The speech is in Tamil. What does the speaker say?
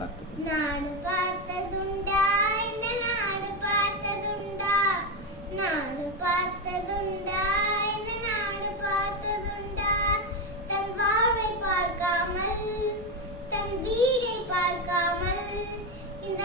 பார்த்தது? நாடு பார்த்ததுண்டா இந்த நாடு பார்த்ததுண்டா, நாடு பார்த்ததுண்டா இந்த நாடு பார்த்ததுண்டா, தன் வாழ்வை பார்க்காமல் தன் வீடை பார்க்காமல் இந்த